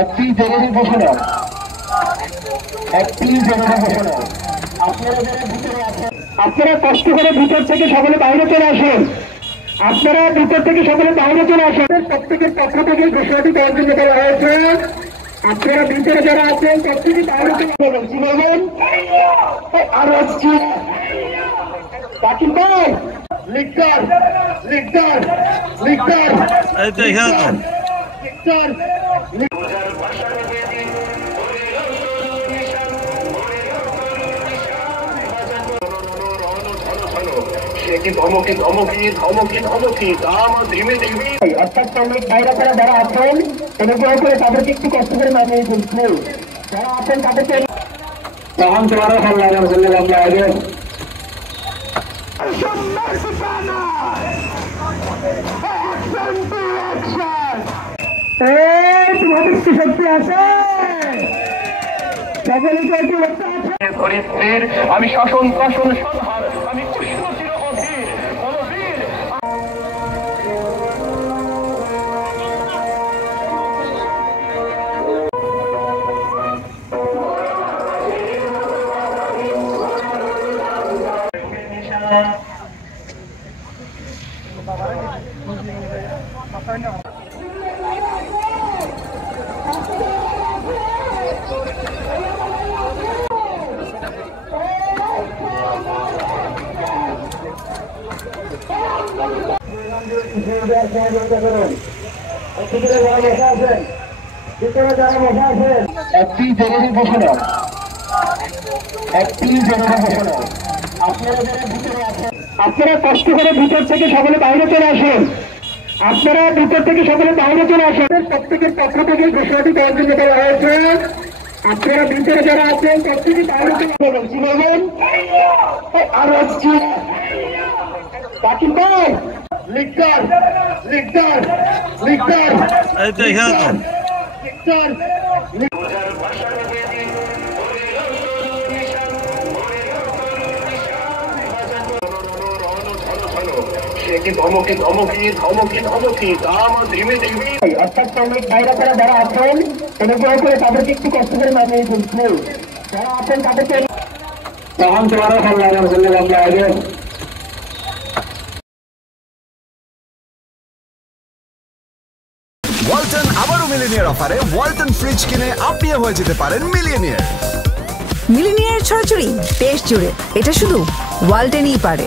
একটি জরুরি ঘোষণা আপনারা কষ্ট করে ভিতর থেকে সকলে বাইরে চলে আসেন। আপনারা ভিতর থেকে সকলে বাইরে চলে আসেন। প্রত্যেকের পক্ষ থেকে ঘোষণাটি দেওয়ার জন্য বলা হয়েছে। আপনারা ভিতরে যারা আছেন প্রত্যেকে বাইরে চলে যাবেন। কি বলবেন? আর হচ্ছে পাকিস্তান লিখতার লিখতার লিখতার লিখতার অর্থাৎ বাইরে তারা যারা আছেন অনুগ্রহ করে তাদেরকে একটু কষ্ট করে মানিয়ে দিচ্ছে। যারা আছেন তাদেরকে তখন তোমারও ভালো লাগে বললে আমরা আগে তোমাদের কি শক্তি আছে? সকলকে কি আছে? আমি শাসন শাসন সন্ধান আমি পুষ্পচির অধীর অনবীর একটি জরুরি ঘোষণা আপনারা কষ্ট করে ভিতর থেকে সকলে বাইরে চলে আসেন। আপনারা ভিতর থেকে সকলে বাইরে চলে আসেন। প্রত্যেকের পক্ষ থেকে ঘোষণাটি দেওয়ার জন্য বলা হয়েছে। আপনারা ভিতরে যারা আছেন প্রত্যেকে বাইরে চলে যাবেন। কি বলবেন? আর হচ্ছে পাকিস্তান লিখতার লিখতার লিখতার লিখতার অর্থাৎ বাইরে তারা যারা আছেন অনুগ্রহ করে তাদেরকে একটু কষ্ট করে মানিয়ে দিচ্ছে। যারা আছেন তাদেরকে তখন তোমারও ভালো লাগে বললে আমরা আগে ওয়ালটন আবারও মিলিনিয়ার অফারে ওয়ালটন ফ্রিজ কিনে আপনিও হয়ে যেতে পারেন মিলিয়নিয়ার। মিলিনিয়ার ছড়াছড়ি দেশ জুড়ে, এটা শুধু ওয়ালটনই পারে।